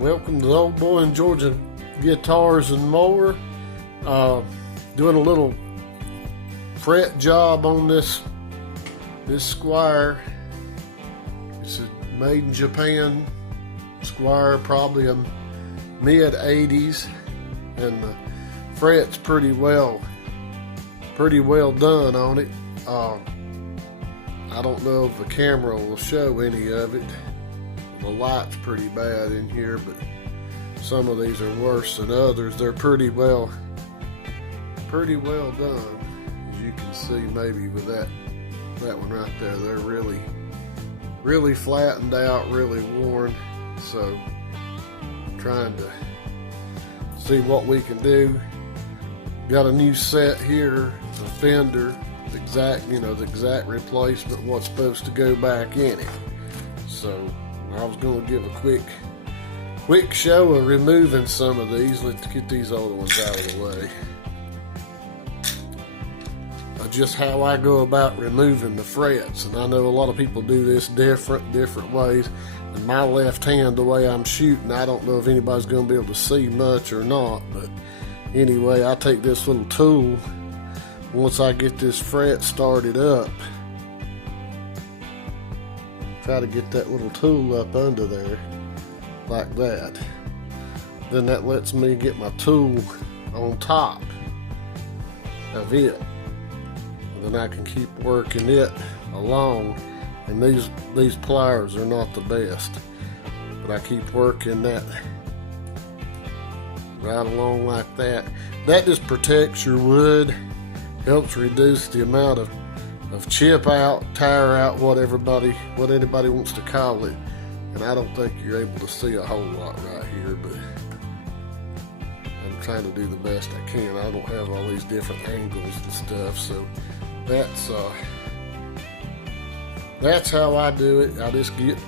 Welcome to the Old Boy in Georgia Guitars and More. Doing a little fret job on this Squire. It's a made in Japan Squire, probably a mid 80s, and the fret's pretty well done on it. I don't know if the camera will show any of it. The light's pretty bad in here, but some of these are worse than others. They're pretty well done, as you can see maybe with that one right there. They're really flattened out, really worn. So I'm trying to see what we can do. Got a new set here, the fender, the exact replacement, what's supposed to go back in it. So I was going to give a quick show of removing some of these. Let's get these older ones out of the way. Just how I go about removing the frets, and I know a lot of people do this different ways. And my left hand, the way I'm shooting, I don't know if anybody's going to be able to see much or not, but anyway, I take this little tool. Once I get this fret started up, try to get that little tool up under there like that. Then that lets me get my tool on top of it, and then I can keep working it along. And these pliers are not the best, but I keep working that right along like that. That just protects your wood, helps reduce the amount of chip out, tire out, what anybody wants to call it. And I don't think you're able to see a whole lot right here, but I'm trying to do the best I can. I don't have all these different angles and stuff, so that's how I do it. I just get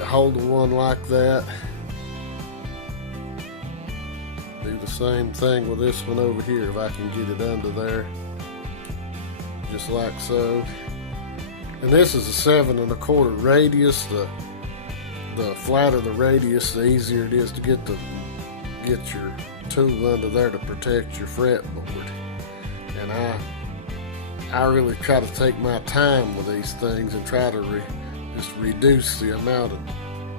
hold of one like that. Do the same thing with this one over here if I can get it under there. Just like so. And this is a 7 1/4 radius. The flatter the radius, the easier it is to get your tool under there to protect your fretboard. And I really try to take my time with these things and try to just reduce the amount of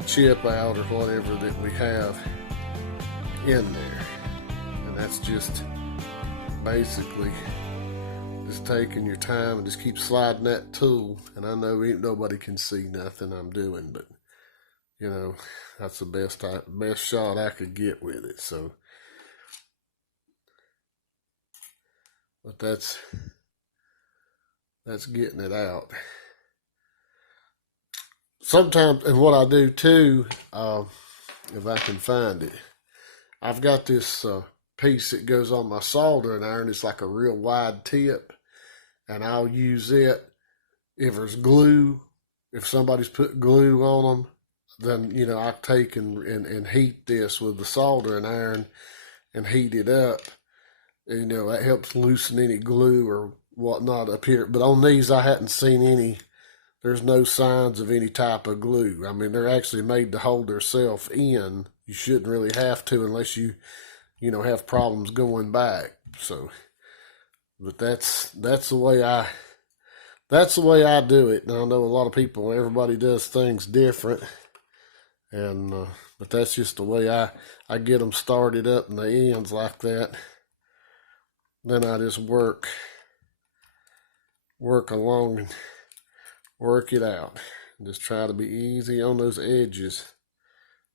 chip out or whatever that we have in there. And that's just basically just taking your time and just keep sliding that tool. And I know nobody can see nothing I'm doing, but that's the best shot I could get with it. So, but that's getting it out. Sometimes, and what I do too, if I can find it, I've got this piece that goes on my soldering iron. It's like a real wide tip, and I'll use it if there's glue. If somebody's put glue on them, then I take and heat this with the soldering iron and heat it up. And, that helps loosen any glue or whatnot up here. But on these, I hadn't seen any. There's no signs of any type of glue. I mean, they're actually made to hold themselves in. You shouldn't really have to unless you have problems going back. So, but that's the way I do it. Now I know a lot of people, everybody does things different, and but that's just the way I get them started up in the ends like that. Then I just work along and work it out. Just try to be easy on those edges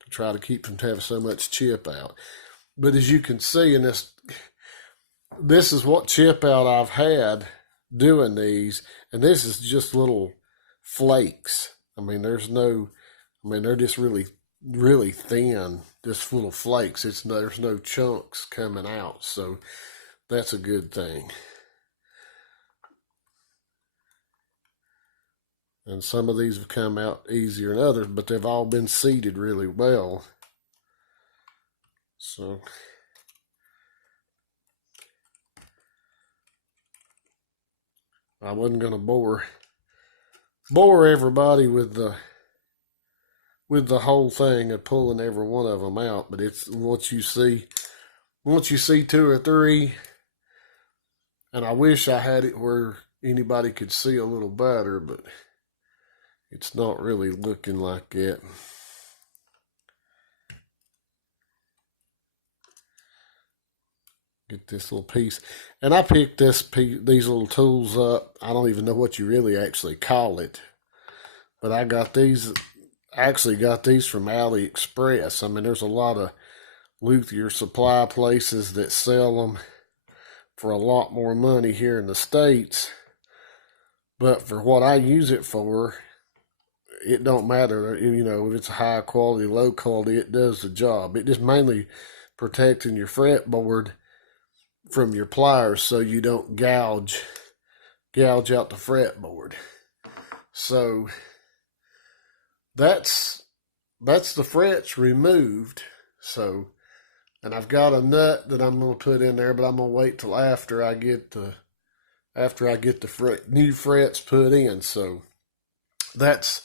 to try to keep from having so much chip out. But as you can see in this is what chip out I've had doing these, and this is just little flakes. They're just really thin, just little flakes. There's no chunks coming out, so that's a good thing. And some of these have come out easier than others, but they've all been seated really well. So I wasn't going to bore everybody with with the whole thing of pulling every one of them out. But it's once you see two or three, and I wish I had it where anybody could see a little better, but it's not really looking like that. Get this little piece, and I picked these little tools up. I don't even know what you really actually call it, but I got these. Actually got these from AliExpress. I mean, there's a lot of luthier supply places that sell them for a lot more money here in the States. But for what I use it for, it don't matter. You know, if it's high quality, low quality, it does the job. It just mainly protecting your fretboard from your pliers so you don't gouge out the fretboard. So that's the frets removed. So, and I've got a nut that I'm going to put in there, but I'm going to wait till after I get the new frets put in. So that's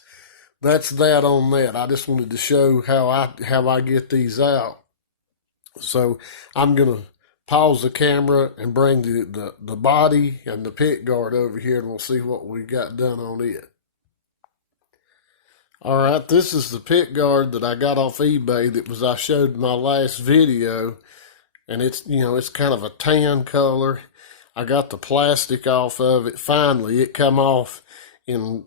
that on that. I just wanted to show how I get these out. So I'm going to pause the camera and bring the body and the pick guard over here, and we'll see what we got done on it. All right, this is the pick guard that I got off eBay that I showed in my last video, and it's kind of a tan color. I got the plastic off of it. Finally, it come off, and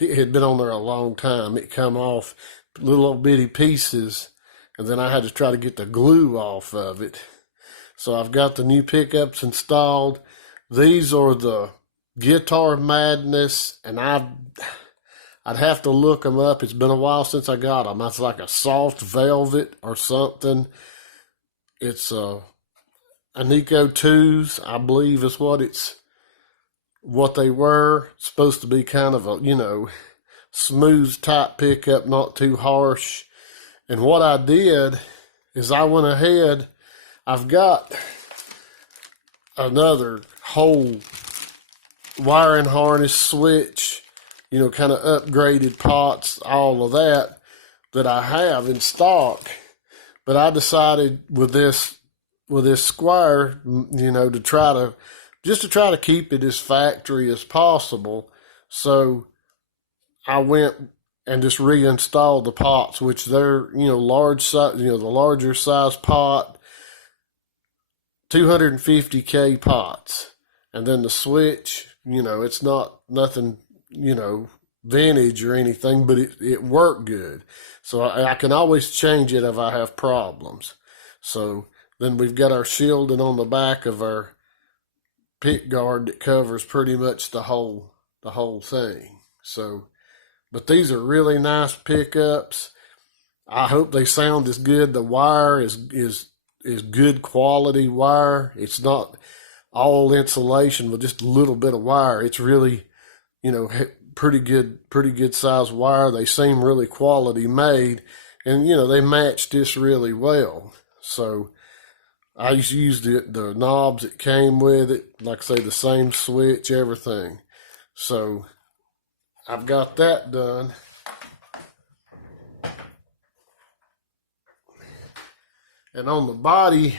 it had been on there a long time. It come off little bitty pieces, and then I had to try to get the glue off of it. So I've got the new pickups installed. These are the Guitar Madness, and I'd have to look them up. It's been a while since I got them. That's like a soft velvet or something. It's Anico 2s, I believe is what they were. It's supposed to be kind of a, smooth type pickup, not too harsh. And what I did is I went ahead, I've got another whole wiring harness switch, kind of upgraded pots, all of that I have in stock. But I decided with this Squire, to try to keep it as factory as possible. So I went and just reinstalled the pots, which they're, large size, the larger size pot, 250K pots. And then the switch, it's not nothing, vintage or anything, but it worked good. So I can always change it if I have problems. So then we've got our shielding on the back of our pick guard that covers pretty much the whole thing. So, but these are really nice pickups. I hope they sound as good. The wire is good quality wire. It's not all insulation with just a little bit of wire. It's really, pretty good size wire. They seem really quality made, and they match this really well. So I just used the knobs that came with it, like I say, the same switch, everything. So I've got that done. And on the body,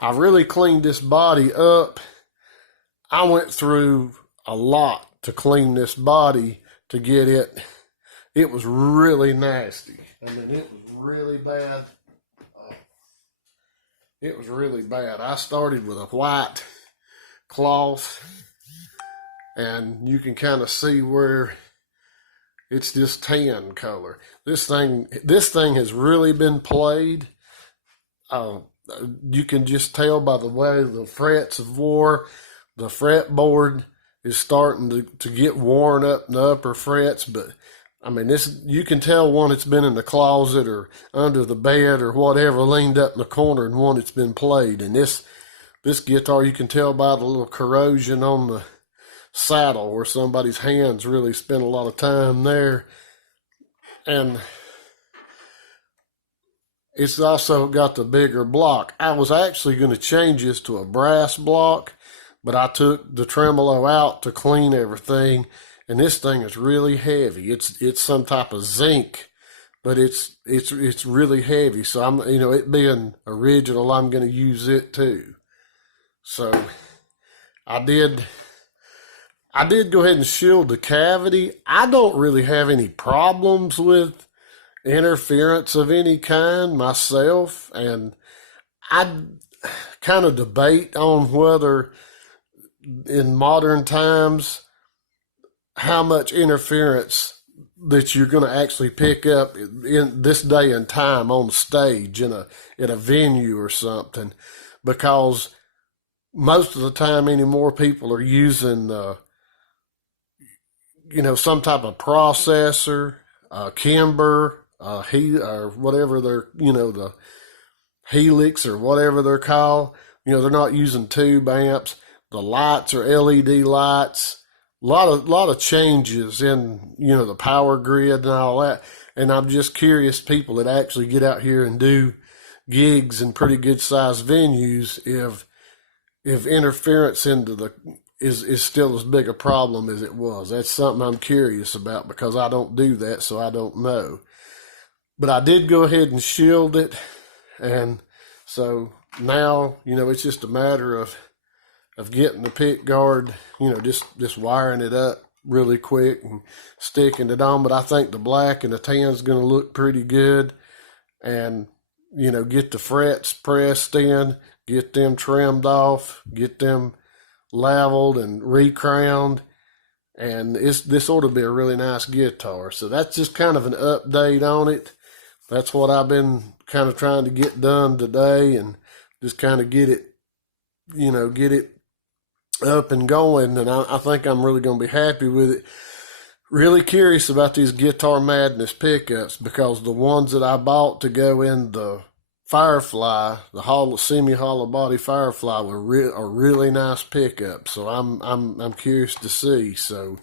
I really cleaned this body up. I went through a lot to clean this body to get it. It was really nasty. I mean, it was really bad. It was really bad. I started with a white cloth, and you can kind of see where it's just tan color. This thing has really been played. You can just tell by the way the frets have wore. The fretboard is starting to get worn up in the upper frets, but I mean, you can tell one it's been in the closet or under the bed or whatever, leaned up in the corner, and one it's been played. And this guitar, you can tell by the little corrosion on the saddle where somebody's hands really spent a lot of time there. And it's also got the bigger block. I was actually going to change this to a brass block, but I took the tremolo out to clean everything. And this thing is really heavy. It's some type of zinc but it's really heavy. So I'm, it being original, I'm going to use it too. So I did I did go ahead and shield the cavity. I don't really have any problems with interference of any kind myself, and I kind of debate on whether in modern times how much interference that you're going to actually pick up in this day and time on stage in a venue or something, because most of the time anymore people are using some type of processor, Kimber, or whatever they're, the Helix or whatever they're called. They're not using tube amps. The lights are LED lights. A lot of changes in, the power grid and all that. And I'm just curious, people that actually get out here and do gigs in pretty good sized venues, if interference into the is still as big a problem as it was. That's something I'm curious about, because I don't do that, so I don't know. But I did go ahead and shield it, and so now, it's just a matter of getting the pick guard, just wiring it up really quick and sticking it on. But I think the black and the tan is going to look pretty good, and get the frets pressed in, get them trimmed off, get them leveled and recrowned, and this ought to be a really nice guitar. So that's just kind of an update on it. That's what I've been kind of trying to get done today, and just kind of get it up and going, and I think I'm really going to be happy with it. Really curious about these Guitar Madness pickups, because the ones that I bought to go in the Firefly, the semi-hollow body Firefly, are really nice pickups. So I'm curious to see. So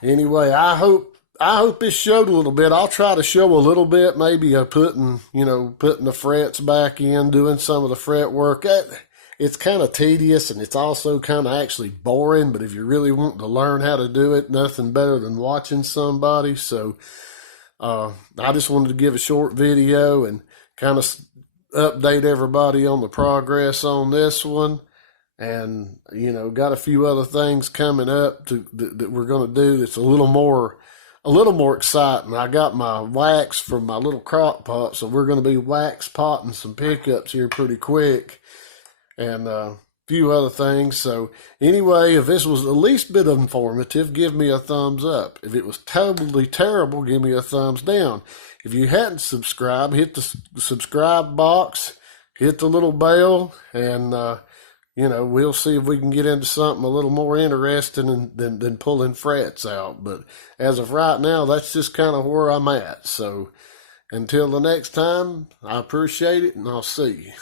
anyway, I hope this showed a little bit. I'll try to show a little bit, maybe putting the frets back in, doing some of the fret work. It's kind of tedious, and it's also kind of actually boring. But if you really want to learn how to do it, nothing better than watching somebody. So I just wanted to give a short video and kind of update everybody on the progress on this one, and got a few other things coming up that we're going to do that's a little more exciting. I got my wax from my little crock pot, so we're going to be wax potting some pickups here pretty quick, and a few other things. So anyway, if this was the least bit informative, give me a thumbs up. If it was totally terrible, give me a thumbs down. If you hadn't subscribed, hit the subscribe box, hit the little bell, and we'll see if we can get into something a little more interesting than pulling frets out. But as of right now, that's just kind of where I'm at. So until the next time, I appreciate it, and I'll see you.